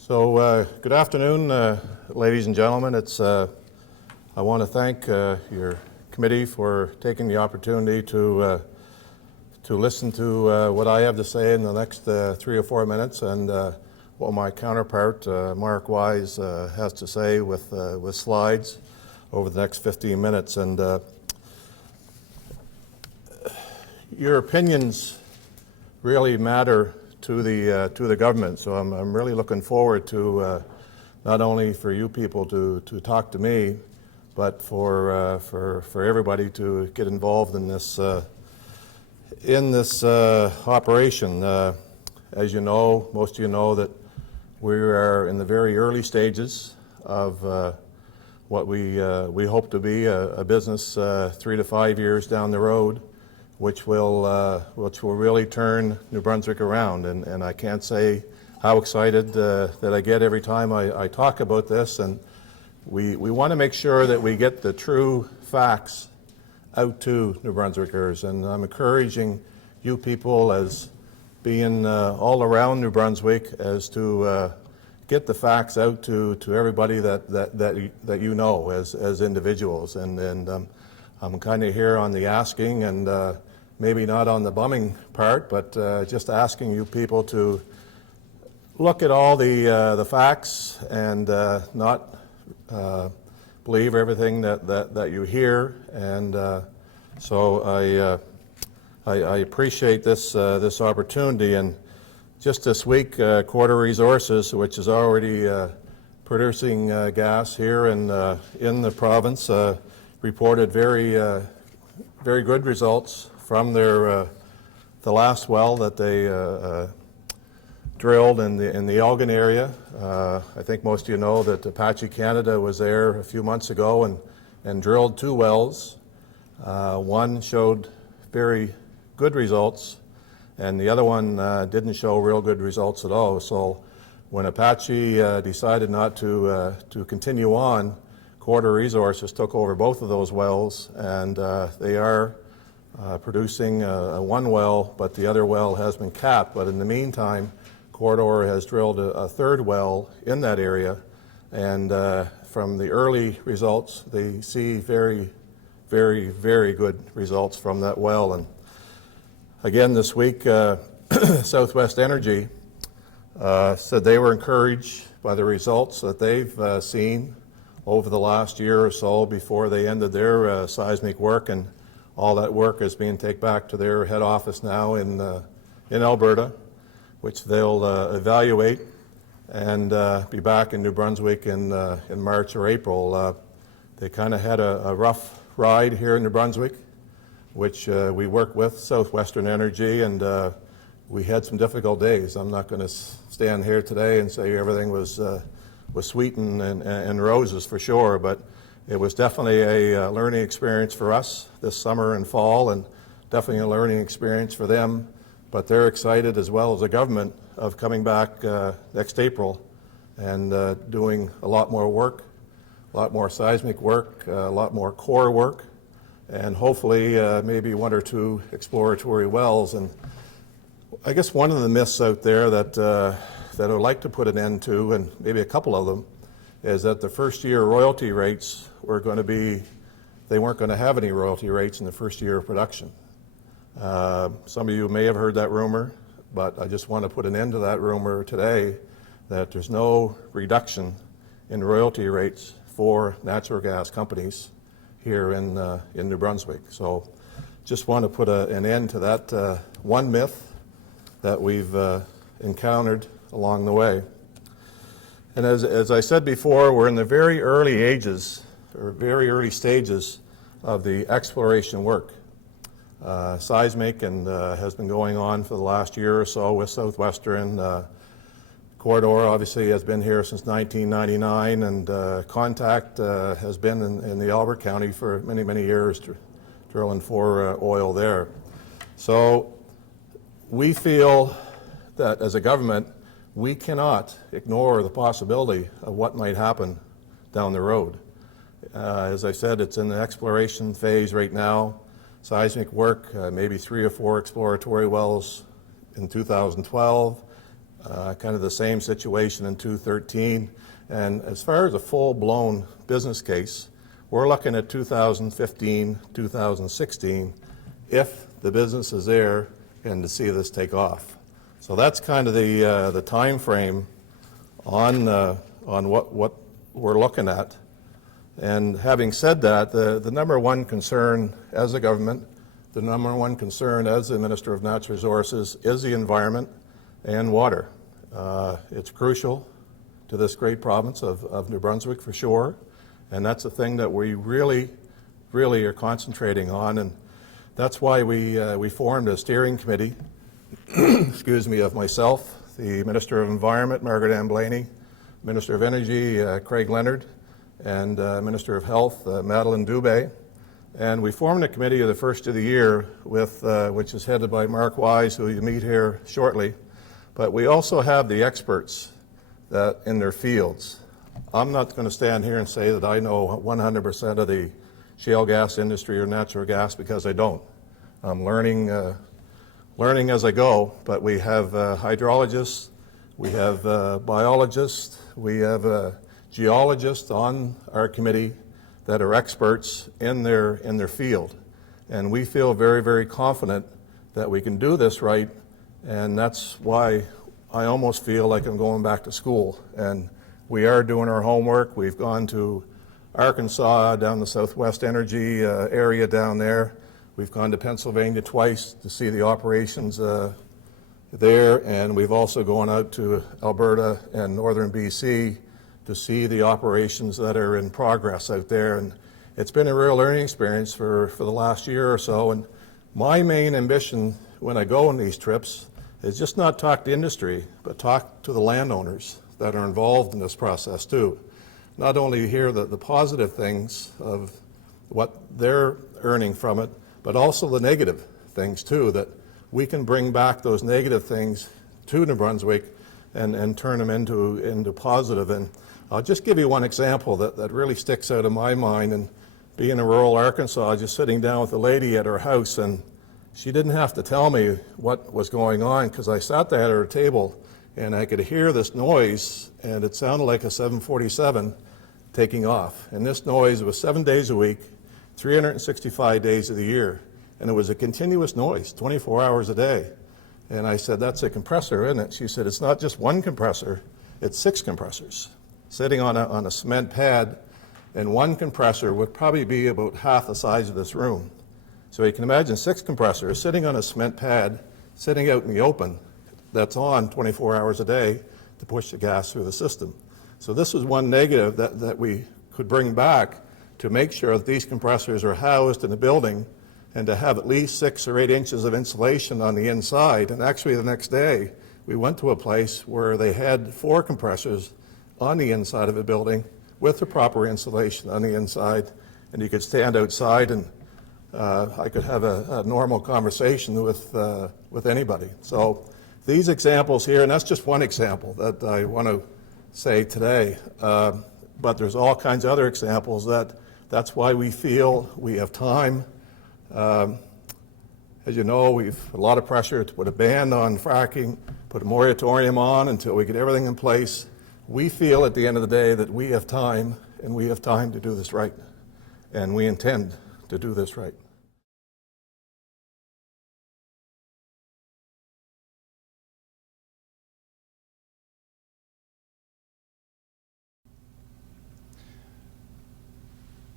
So good afternoon, ladies and gentlemen. I want to thank your committee for taking the opportunity to listen to what I have to say in the next 3 or 4 minutes, and what my counterpart, Mark Wies, has to say with slides over the next 15 minutes. And your opinions really matter to the government, so I'm really looking forward to not only for you people to talk to me, but for everybody to get involved in this operation. As you know, most of you know that we are in the very early stages of what we hope to be a business 3 to 5 years down the road, which will really turn New Brunswick around. And I can't say how excited that I get every time I talk about this. And we want to make sure that we get the true facts out to New Brunswickers. And I'm encouraging you people, as being all around New Brunswick, as to get the facts out to everybody that you know as individuals. And I'm kind of here on the asking, and maybe not on the bumming part, but just asking you people to look at all the facts and not believe everything that you hear. And so I appreciate this opportunity. And just this week, Quarter Resources, which is already producing gas here in the province, reported very good results from the last well that they drilled in the Elgin area. I think most of you know that Apache Canada was there a few months ago and drilled 2 wells. One showed very good results, and the other one didn't show real good results at all. So when Apache decided not to continue on, Quarter Resources took over both of those wells, and they are producing one well, but the other well has been capped. But in the meantime, Quarter has drilled a 3rd well in that area, and from the early results, they see very, very, very good results from that well. And again, this week, Southwest Energy said they were encouraged by the results that they've seen over the last year or so before they ended their seismic work, and all that work is being taken back to their head office now in Alberta, which they'll evaluate and be back in New Brunswick in March or April. They kind of had a rough ride here in New Brunswick, which we work with Southwestern Energy, and we had some difficult days. I'm not going to stand here today and say everything was sweet and roses for sure, but it was definitely a learning experience for us this summer and fall, and definitely a learning experience for them. But they're excited, as well as the government, of coming back next April and doing a lot more work, a lot more seismic work, a lot more core work, and hopefully maybe 1 or 2 exploratory wells. And I guess one of the myths out there that I would like to put an end to, and maybe a couple of them, is that the first year royalty rates were going to be, they weren't going to have any royalty rates in the first year of production. Some of you may have heard that rumor, but I just want to put an end to that rumor today, that there's no reduction in royalty rates for natural gas companies here in New Brunswick. So just want to put an end to that one myth that we've encountered along the way. And as I said before, we're in the very early stages of the exploration work. Seismic and has been going on for the last year or so with Southwestern. Corridor obviously has been here since 1999, and Contact has been in the Albert County for many, many years, drilling for oil there. So we feel that as a government, we cannot ignore the possibility of what might happen down the road. As I said, it's in the exploration phase right now. Seismic work, maybe 3 or 4 exploratory wells in 2012, kind of the same situation in 2013. And as far as a full-blown business case, we're looking at 2015, 2016, if the business is there and to see this take off. So that's kind of the time frame on what we're looking at. And having said that, the number one concern as a government, the number one concern as the Minister of Natural Resources is the environment and water. It's crucial to this great province of New Brunswick for sure, and that's the thing that we really are concentrating on, and that's why we formed a steering committee, excuse me, of myself, the Minister of Environment, Margaret Ann Blaney, Minister of Energy, Craig Leonard, and Minister of Health, Madeleine Dubé. And we formed a committee of the first of the year with, which is headed by Mark Wies, who you meet here shortly. But we also have the experts that in their fields. I'm not going to stand here and say that I know 100% of the shale gas industry or natural gas, because I don't. I'm learning as I go, but we have hydrologists, we have biologists, we have geologists on our committee that are experts in their field. And we feel very, very confident that we can do this right, and that's why I almost feel like I'm going back to school. And we are doing our homework. We've gone to Arkansas, down the Southwest Energy area down there. We've gone to Pennsylvania twice to see the operations there, and we've also gone out to Alberta and northern BC to see the operations that are in progress out there. And it's been a real learning experience for the last year or so. And my main ambition when I go on these trips is just not talk to industry, but talk to the landowners that are involved in this process too. Not only hear the positive things of what they're earning from it, but also the negative things too, that we can bring back those negative things to New Brunswick and turn them into positive. And I'll just give you one example that really sticks out of my mind. And being in rural Arkansas, just sitting down with a lady at her house, and she didn't have to tell me what was going on, because I sat there at her table and I could hear this noise, and it sounded like a 747 taking off. And this noise was 7 days a week, 365 days of the year. And it was a continuous noise, 24 hours a day. And I said, that's a compressor, isn't it? She said, it's not just one compressor, it's 6 compressors sitting on a cement pad, and one compressor would probably be about half the size of this room. So you can imagine 6 compressors sitting on a cement pad, sitting out in the open, that's on 24 hours a day to push the gas through the system. So this is one negative that we could bring back to make sure that these compressors are housed in the building, and to have at least 6 or 8 inches of insulation on the inside. And actually the next day, we went to a place where they had 4 compressors on the inside of a building with the proper insulation on the inside, and you could stand outside and I could have a normal conversation with anybody. So these examples here, and that's just one example that I want to say today, but there's all kinds of other examples that's why we feel we have time. As you know, we've a lot of pressure to put a ban on fracking, put a moratorium on until we get everything in place. We feel at the end of the day that we have time, and we have time to do this right, and we intend to do this right.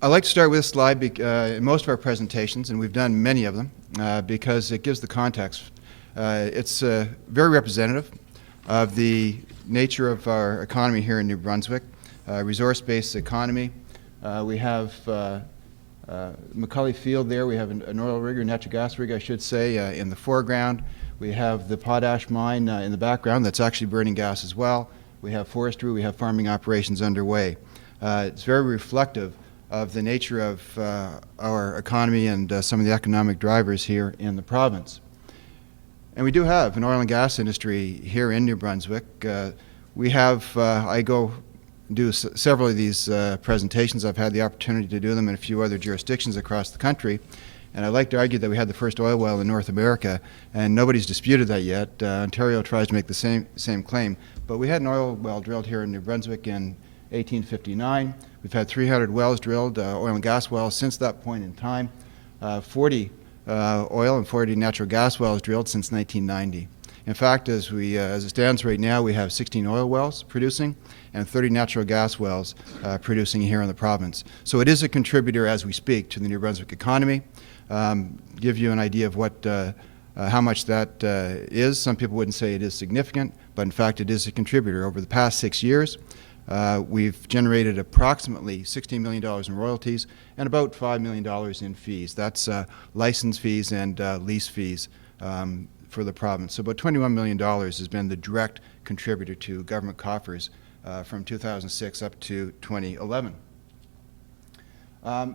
I'd like to start with this slide in most of our presentations, and we've done many of them, because it gives the context. It's very representative of the nature of our economy here in New Brunswick, resource-based economy. We have McCully Field there. We have an oil rig, or natural gas rig, I should say, in the foreground. We have the potash mine in the background that's actually burning gas as well. We have forestry. We have farming operations underway. It's very reflective of the nature of our economy and some of the economic drivers here in the province. And we do have an oil and gas industry here in New Brunswick. We have, I go do several of these presentations. I've had the opportunity to do them in a few other jurisdictions across the country. And I like to argue that we had the first oil well in North America, and nobody's disputed that yet. Ontario tries to make the same claim. But we had an oil well drilled here in New Brunswick in 1859. We've had 300 wells drilled, oil and gas wells, since that point in time. 40 oil and 40 natural gas wells drilled since 1990. In fact, as it stands right now, we have 16 oil wells producing and 30 natural gas wells producing here in the province. So it is a contributor as we speak to the New Brunswick economy. Give you an idea of how much that is. Some people wouldn't say it is significant, but in fact it is a contributor. Over the past 6 years, we've generated approximately $16 million in royalties and about $5 million in fees. That's license fees and lease fees for the province. So about $21 million has been the direct contributor to government coffers from 2006 up to 2011. And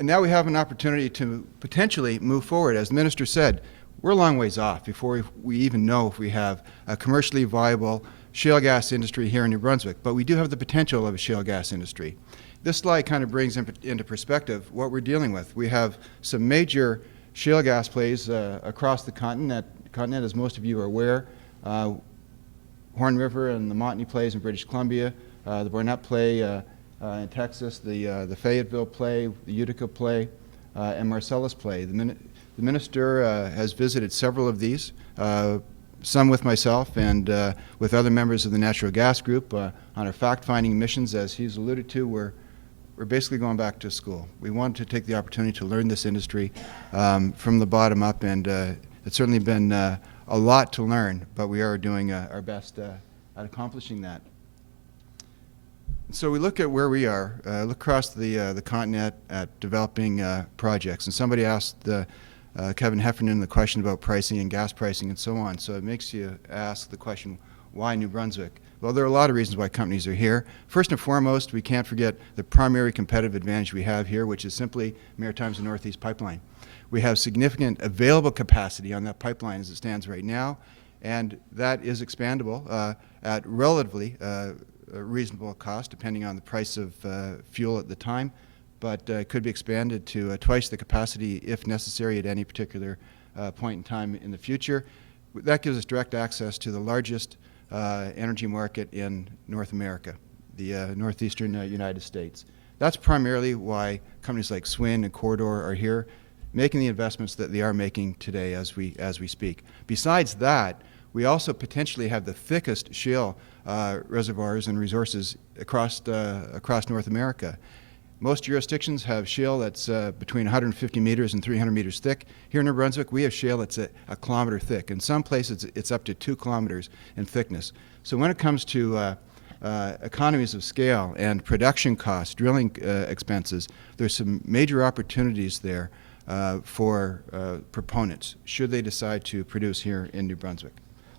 now we have an opportunity to potentially move forward. As the Minister said, we're a long ways off before we even know if we have a commercially viable shale gas industry here in New Brunswick, but we do have the potential of a shale gas industry. This slide kind of brings into perspective what we're dealing with. We have some major shale gas plays across the continent, as most of you are aware. Horn River and the Montney plays in British Columbia, the Barnett play in Texas, the Fayetteville play, the Utica play, and Marcellus play. The Minister has visited several of these, some with myself and with other members of the Natural Gas Group on our fact-finding missions. As he's alluded to, we're basically going back to school. We wanted to take the opportunity to learn this industry from the bottom up, and it's certainly been a lot to learn, but we are doing our best at accomplishing that. So we look at where we are, look across the continent at developing projects, and somebody asked Kevin Heffernan the question about pricing and gas pricing and so on. So it makes you ask the question, why New Brunswick? Well, there are a lot of reasons why companies are here. First and foremost, we can't forget the primary competitive advantage we have here, which is simply Maritimes and Northeast Pipeline. We have significant available capacity on that pipeline as it stands right now, and that is expandable at relatively reasonable cost, depending on the price of fuel at the time, but could be expanded to twice the capacity if necessary at any particular point in time in the future. That gives us direct access to the largest energy market in North America, the northeastern United States. That's primarily why companies like SWN and Corridor are here, making the investments that they are making today as we speak. Besides that, we also potentially have the thickest shale reservoirs and resources across North America. Most jurisdictions have shale that's between 150 meters and 300 meters thick. Here in New Brunswick, we have shale that's a kilometer thick. In some places, it's up to 2 kilometers in thickness. So when it comes to economies of scale and production costs, drilling expenses, there's some major opportunities there for proponents, should they decide to produce here in New Brunswick.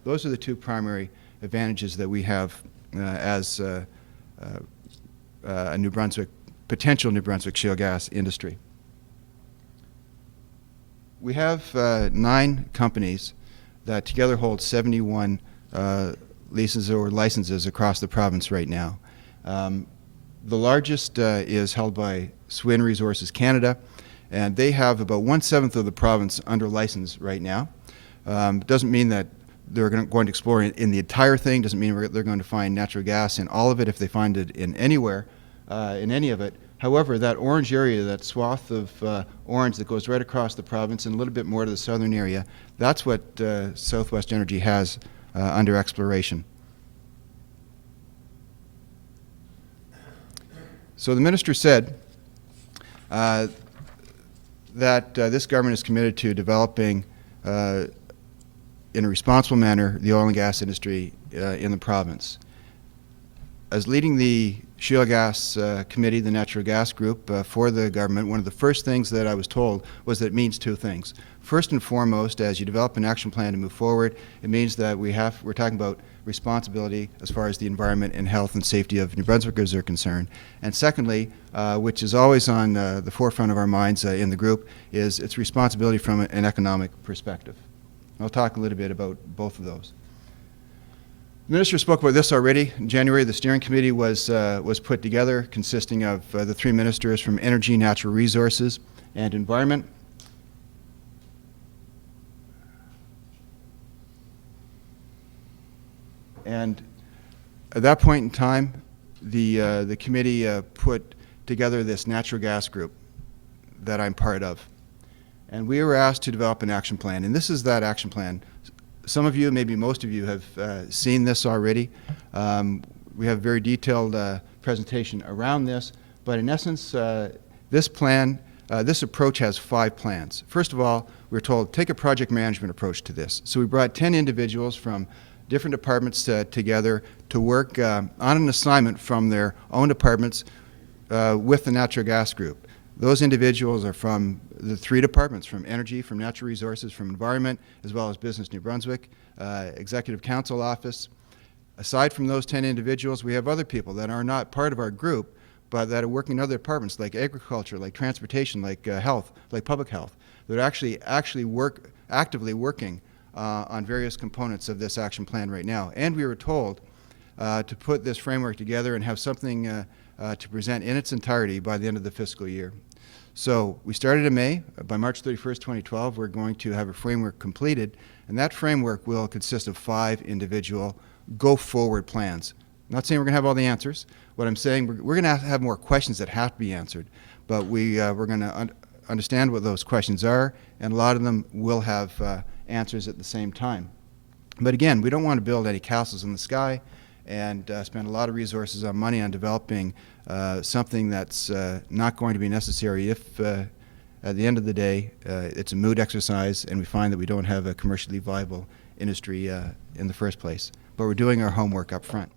Those are the two primary advantages that we have as a potential New Brunswick shale gas industry. We have 9 companies that together hold 71 leases or licenses across the province right now. The largest is held by SWN Resources Canada, and they have about 1/7 of the province under license right now. Doesn't mean that they're going to explore in the entire thing, doesn't mean they're going to find natural gas in all of it if they find it in anywhere, in any of it. However, that orange area, that swath of orange that goes right across the province and a little bit more to the southern area, that's what Southwest Energy has under exploration. So the Minister said that this government is committed to developing in a responsible manner the oil and gas industry in the province. As leading the Shale Gas Committee, the Natural Gas Group for the government, one of the first things that I was told was that it means 2 things. First and foremost, as you develop an action plan to move forward, it means that we're talking about responsibility as far as the environment and health and safety of New Brunswickers are concerned. And secondly, which is always on the forefront of our minds in the group, is its responsibility from an economic perspective. I'll talk a little bit about both of those. The Minister spoke about this already. In January, the steering committee was put together, consisting of the 3 ministers from Energy, Natural Resources, and Environment. And at that point in time, the committee put together this natural gas group that I'm part of. And we were asked to develop an action plan, and this is that action plan. Some of you, maybe most of you, have seen this already. We have a very detailed presentation around this, but in essence, this plan, this approach has 5 plans. First of all, we were told, take a project management approach to this. So we brought 10 individuals from different departments together to work on an assignment from their own departments with the natural gas group. Those individuals are from the 3 departments, from energy, from natural resources, from environment, as well as Business New Brunswick, Executive Council Office. Aside from those 10 individuals, we have other people that are not part of our group, but that are working in other departments like agriculture, like transportation, like health, like public health. They're actually actively working on various components of this action plan right now. And we were told to put this framework together and have something to present in its entirety by the end of the fiscal year. So we started in May. By March 31st, 2012, we're going to have a framework completed, and that framework will consist of 5 individual go-forward plans. I'm not saying we're going to have all the answers. What I'm saying, we're going to have more questions that have to be answered, but we're going to understand what those questions are, and a lot of them will have answers at the same time. But again, we don't want to build any castles in the sky and spend a lot of resources on money on developing something that's not going to be necessary if, at the end of the day, it's a mood exercise and we find that we don't have a commercially viable industry in the first place. But we're doing our homework up front.